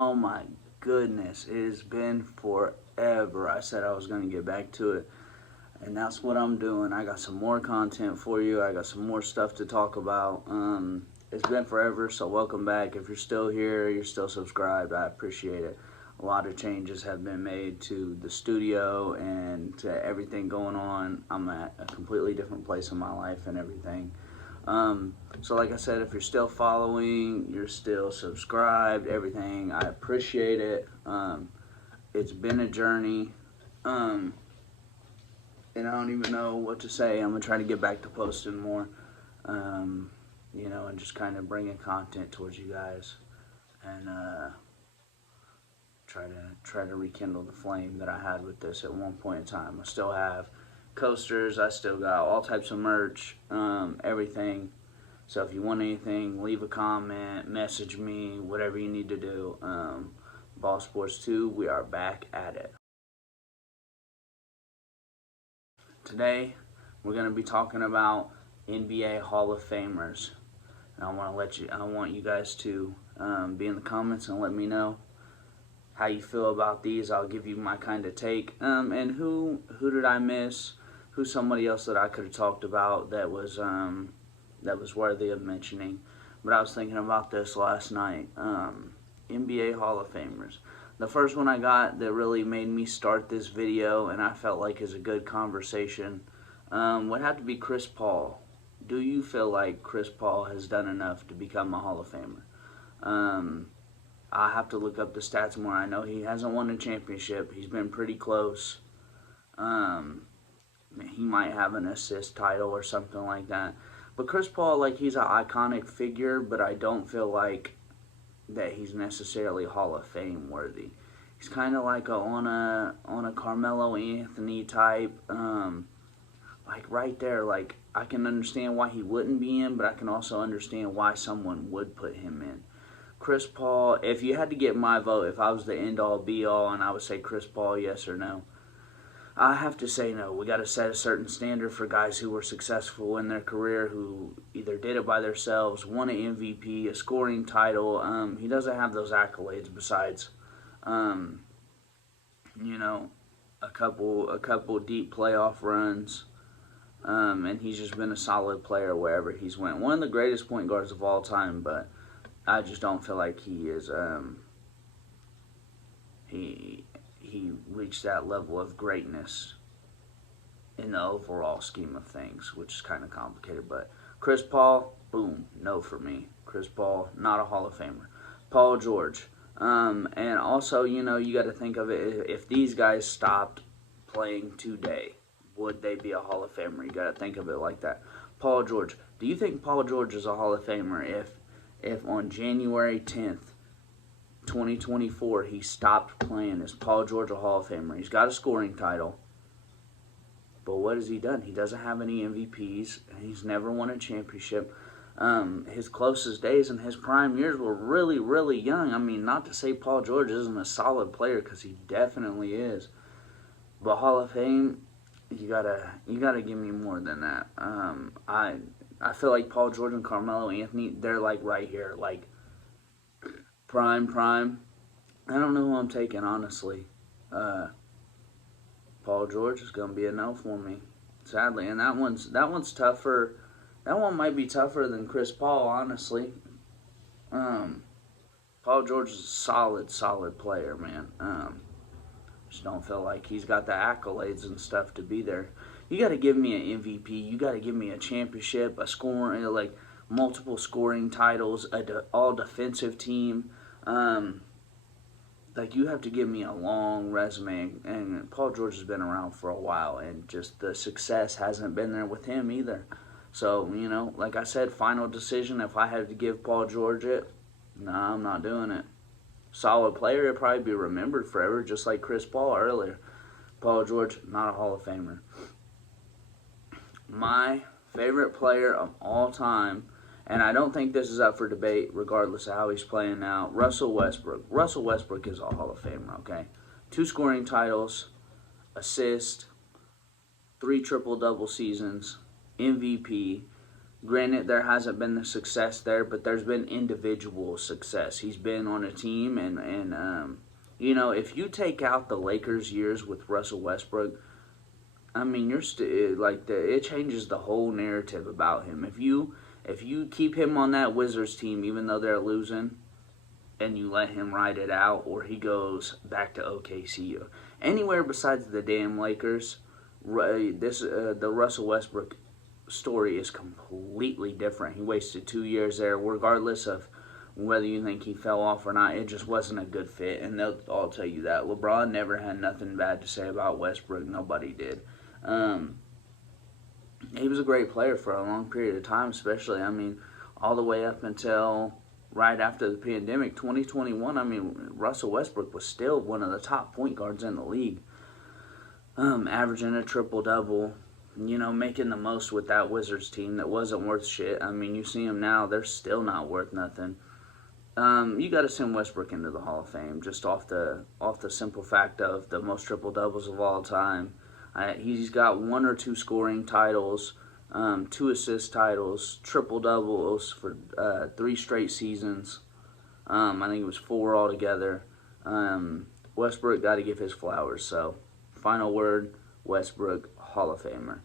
Oh my goodness, it has been forever. I said I was going to get back to it, and that's what I'm doing. I got some more content for you. I got some more stuff to talk about. It's been forever, so welcome back. If you're still here, you're still subscribed, I appreciate it. A lot of changes have been made to the studio and to everything going on. I'm at a completely different place in my life and everything. So like I said, if you're still following, you're still subscribed, everything, I appreciate it. It's been a journey, um, and I don't even know what to say. I'm gonna try to get back to posting more, um, and just kind of bringing content towards you guys, and try to rekindle the flame that I had with this at one point in time. I still have coasters. I still got all types of merch, everything. So if you want anything, leave a comment, message me, whatever you need to do. Ball Sports 2, we are back at it. Today, we're going to be talking about NBA Hall of Famers. And I want you guys to be in the comments and let me know how you feel about these. I'll give you my kind of take. And who did I miss? Who's somebody else that I could have talked about that was worthy of mentioning? But I was thinking about this last night. NBA Hall of Famers. The first one I got that really made me start this video, and I felt like is a good conversation, would have to be Chris Paul. Do you feel like Chris Paul has done enough to become a Hall of Famer? Um, I have to look up the stats more. I know he hasn't won a championship. He's been pretty close. Um, he might have an assist title or something like that. But Chris Paul, like, he's an iconic figure, but I don't feel like that he's necessarily Hall of Fame worthy. He's kind of like on a Carmelo Anthony type, like right there. Like, I can understand why he wouldn't be in, but I can also understand why someone would put him in. Chris Paul, if you had to get my vote, if I was the end all be all and I would say Chris Paul, yes or no, I have to say no. We got to set a certain standard for guys who were successful in their career, who either did it by themselves, won an MVP, a scoring title. He doesn't have those accolades besides, um, you know, a couple deep playoff runs. And he's just been a solid player wherever he's went. One of the greatest point guards of all time, but I just don't feel like he is. He reached that level of greatness in the overall scheme of things, which is kind of complicated. But Chris Paul, boom, no for me. Chris Paul, not a Hall of Famer. Paul George, and also, you got to think of it. If these guys stopped playing today, would they be a Hall of Famer? You got to think of it like that. Paul George, do you think Paul George is a Hall of Famer if on January 10th, 2024, he stopped playing? Is Paul George a Hall of Famer? He's got a scoring title. But what has he done? He doesn't have any MVPs. He's never won a championship. His closest days and his prime years were really, really young. I mean, not to say Paul George isn't a solid player, because he definitely is. But Hall of Fame, you gotta give me more than that. I feel like Paul George and Carmelo Anthony, they're like right here, like prime. I don't know who I'm taking, honestly. Uh, Paul George is gonna be a no for me, sadly, and that one's tougher. That one might be tougher than Chris Paul, honestly. Um, Paul George is a solid player, man. Just don't feel like he's got the accolades and stuff to be there. You got to give me an MVP. You got to give me a championship, a scoring, like multiple scoring titles, all defensive team. Um, like, you have to give me a long resume, and Paul George has been around for a while, and just the success hasn't been there with him either. So, like I said, final decision. If I had to give Paul George it, no, I'm not doing it. Solid player, he'll probably be remembered forever, just like Chris Paul earlier. Paul George, not a Hall of Famer. My favorite player of all time, and I don't think this is up for debate regardless of how he's playing now, Russell Westbrook. Russell Westbrook is a Hall of Famer, okay? 2 scoring titles, assist, 3 triple double seasons, MVP, Granted, there hasn't been the success there, but there's been individual success. He's been on a team, and you know, if you take out the Lakers years with Russell Westbrook, I mean, you're still like it changes the whole narrative about him. If you keep him on that Wizards team, even though they're losing, and you let him ride it out, or he goes back to OKC, anywhere besides the damn Lakers, the Russell Westbrook story is completely different. He wasted 2 years there, regardless of whether you think he fell off or not. It just wasn't a good fit, and they'll all tell you that. LeBron never had nothing bad to say about Westbrook. Nobody did. He was a great player for a long period of time, especially, I mean, all the way up until right after the pandemic, 2021. I mean, Russell Westbrook was still one of the top point guards in the league, averaging a triple-double, you know, making the most with that Wizards team that wasn't worth shit. I mean, you see them now, they're still not worth nothing. You got to send Westbrook into the Hall of Fame just off the simple fact of the most triple-doubles of all time. He's got 1 or 2 scoring titles, 2 assist titles, triple-doubles for 3 straight seasons. I think it was 4 altogether. Westbrook got to give his flowers. So, final word, Westbrook, Hall of Famer.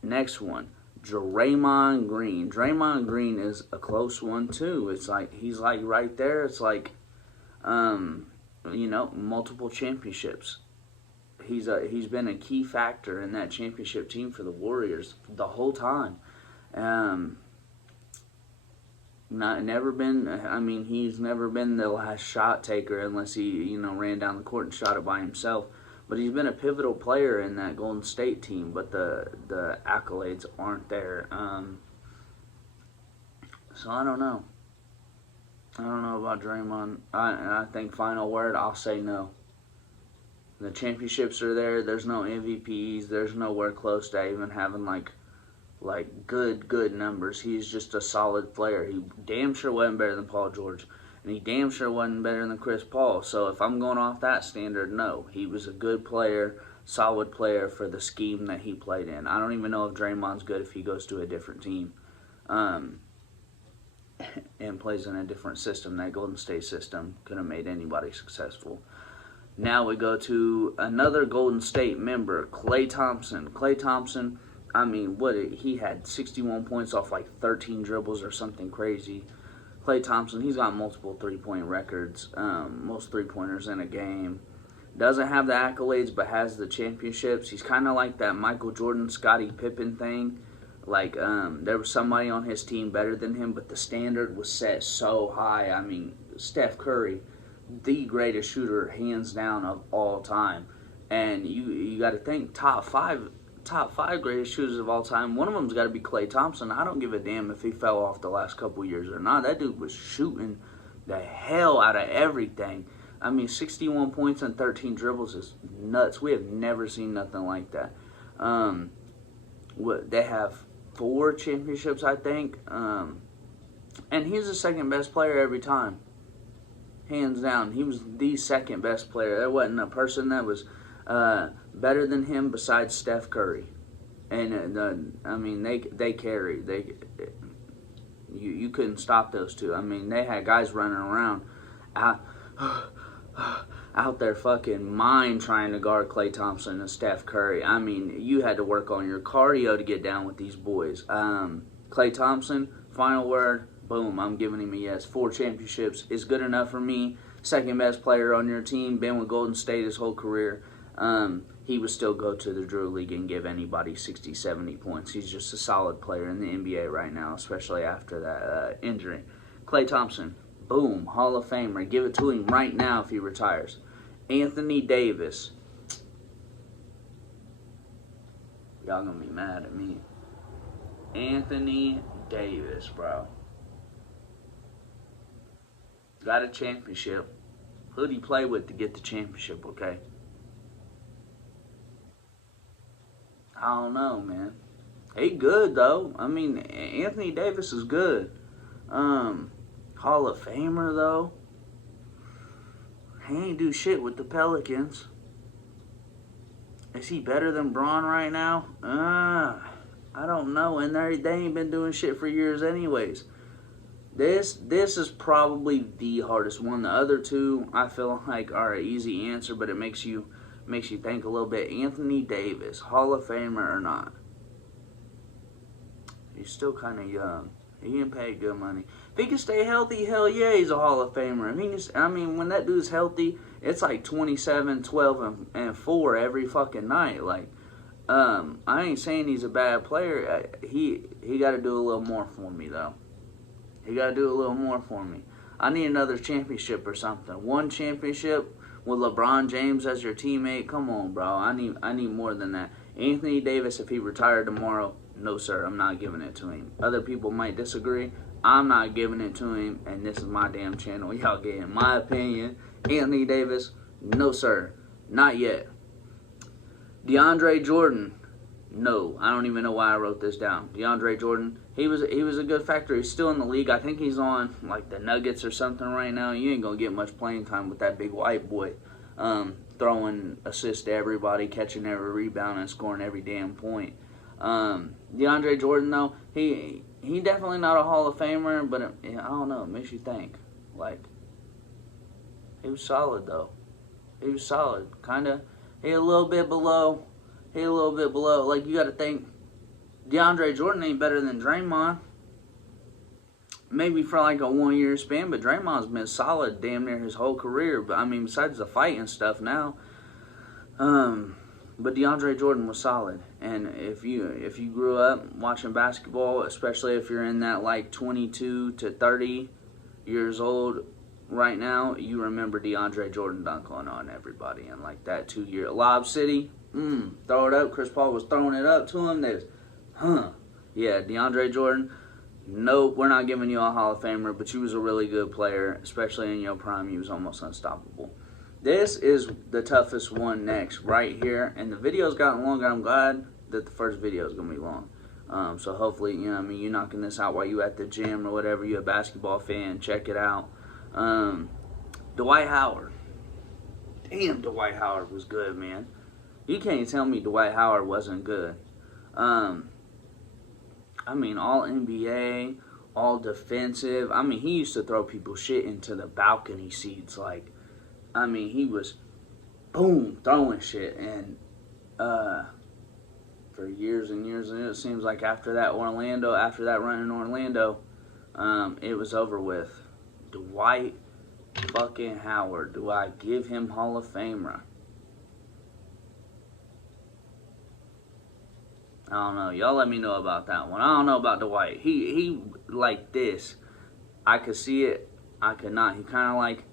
Next one, Draymond Green. Draymond Green is a close one too. It's like he's like right there. It's like, you know, multiple championships. He's been a key factor in that championship team for the Warriors the whole time. Never been. I mean, he's never been the last shot taker unless he, you know, ran down the court and shot it by himself. But he's been a pivotal player in that Golden State team, but the accolades aren't there. So I don't know. I don't know about Draymond. I think final word, I'll say no. The championships are there. There's no MVPs. There's nowhere close to even having like good numbers. He's just a solid player. He damn sure wasn't better than Paul George. And he damn sure wasn't better than Chris Paul. So if I'm going off that standard, no. He was a good player, solid player for the scheme that he played in. I don't even know if Draymond's good if he goes to a different team and plays in a different system. That Golden State system could have made anybody successful. Now we go to another Golden State member, Klay Thompson. Klay Thompson, I mean, he had 61 points off like 13 dribbles or something crazy. Klay Thompson, he's got multiple three-point records, most three-pointers in a game. Doesn't have the accolades, but has the championships. He's kind of like that Michael Jordan, Scottie Pippen thing. Like, there was somebody on his team better than him, but the standard was set so high. I mean, Steph Curry, the greatest shooter, hands down, of all time. And you got to think, top five greatest shooters of all time. One of them's got to be Klay Thompson. I don't give a damn if he fell off the last couple years or not. That dude was shooting the hell out of everything. I mean, 61 points and 13 dribbles is nuts. We have never seen nothing like that. They have 4 championships, I think. And he's the second best player every time. Hands down. He was the second best player. There wasn't a person that was better than him besides Steph Curry. And I mean, they carried. You couldn't stop those two. I mean, they had guys running around out there fucking trying to guard Klay Thompson and Steph Curry. I mean, you had to work on your cardio to get down with these boys. Klay Thompson, final word, boom, I'm giving him a yes. 4 championships is good enough for me. Second best player on your team, been with Golden State his whole career. He would still go to the Drew League and give anybody 60, 70 points. He's just a solid player in the NBA right now, especially after that injury. Klay Thompson, boom, Hall of Famer. Give it to him right now if he retires. Anthony Davis. Y'all gonna be mad at me. Anthony Davis, bro. Got a championship. Who'd he play with to get the championship, okay? I don't know, man. He good, though. I mean, Anthony Davis is good. Hall of Famer, though. He ain't do shit with the Pelicans. Is he better than Bron right now? I don't know, and they ain't been doing shit for years anyways. This is probably the hardest one. The other two I feel like are an easy answer, but it makes you think a little bit. Anthony Davis, Hall of Famer or not? He's still kind of young. He can pay good money. If he can stay healthy, hell yeah, he's a Hall of Famer. I mean, when that dude's healthy, it's like 27, 12, and 4 every fucking night. Like, I ain't saying he's a bad player. He got to do a little more for me though. He got to do a little more for me. I need another championship or something. One championship with LeBron James as your teammate. Come on, bro. I need more than that. Anthony Davis, if he retired tomorrow, no sir, I'm not giving it to him. Other people might disagree. I'm not giving it to him, and this is my damn channel. Y'all getting my opinion. Anthony Davis, no sir, not yet. DeAndre Jordan, no. I don't even know why I wrote this down. DeAndre Jordan, he was a good factor. He's still in the league. I think he's on like the Nuggets or something right now. You ain't gonna get much playing time with that big white boy, throwing assists to everybody, catching every rebound, and scoring every damn point. DeAndre Jordan though, he definitely not a Hall of Famer, but I don't know. It makes you think. Like, he was solid though. He was solid. Kinda. He a little bit below. Like, you got to think, DeAndre Jordan ain't better than Draymond. Maybe for like a 1 year span, but Draymond's been solid damn near his whole career. But I mean, besides the fight and stuff now. But DeAndre Jordan was solid. And if you grew up watching basketball, especially if you're in that like 22 to 30 years old right now, you remember DeAndre Jordan dunking on everybody in like that 2 year Lob City. Throw it up. Chris Paul was throwing it up to him. Yeah, DeAndre Jordan. Nope, we're not giving you a Hall of Famer, but you was a really good player, especially in your prime. You was almost unstoppable. This is the toughest one next, right here. And the video's gotten longer. I'm glad that the first video is going to be long. So hopefully, you know what I mean, you're knocking this out while you at the gym or whatever. You're a basketball fan. Check it out. Dwight Howard. Damn, Dwight Howard was good, man. You can't tell me Dwight Howard wasn't good. I mean, all NBA, all defensive. I mean, he used to throw people shit into the balcony seats. Like, I mean, he was, boom, throwing shit. And for years and years, and it seems like after that run in Orlando, it was over with. Dwight fucking Howard. Do I give him Hall of Famer? I don't know. Y'all let me know about that one. I don't know about Dwight. He like this. I could see it. I could not. He kind of like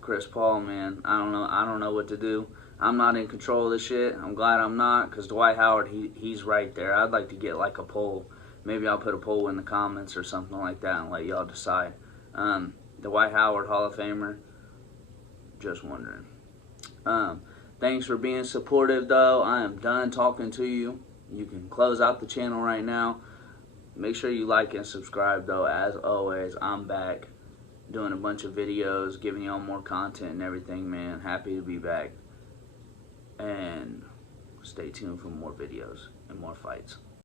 Chris Paul, man. I don't know what to do. I'm not in control of this shit. I'm glad I'm not, because Dwight Howard, he's right there. I'd like to get like a poll. Maybe I'll put a poll in the comments or something like that and let y'all decide. Dwight Howard, Hall of Famer. Just wondering. Thanks for being supportive, though. I am done talking to you. You can close out the channel right now. Make sure you like and subscribe, though. As always, I'm back doing a bunch of videos, giving y'all more content and everything, man. Happy to be back. And stay tuned for more videos and more fights.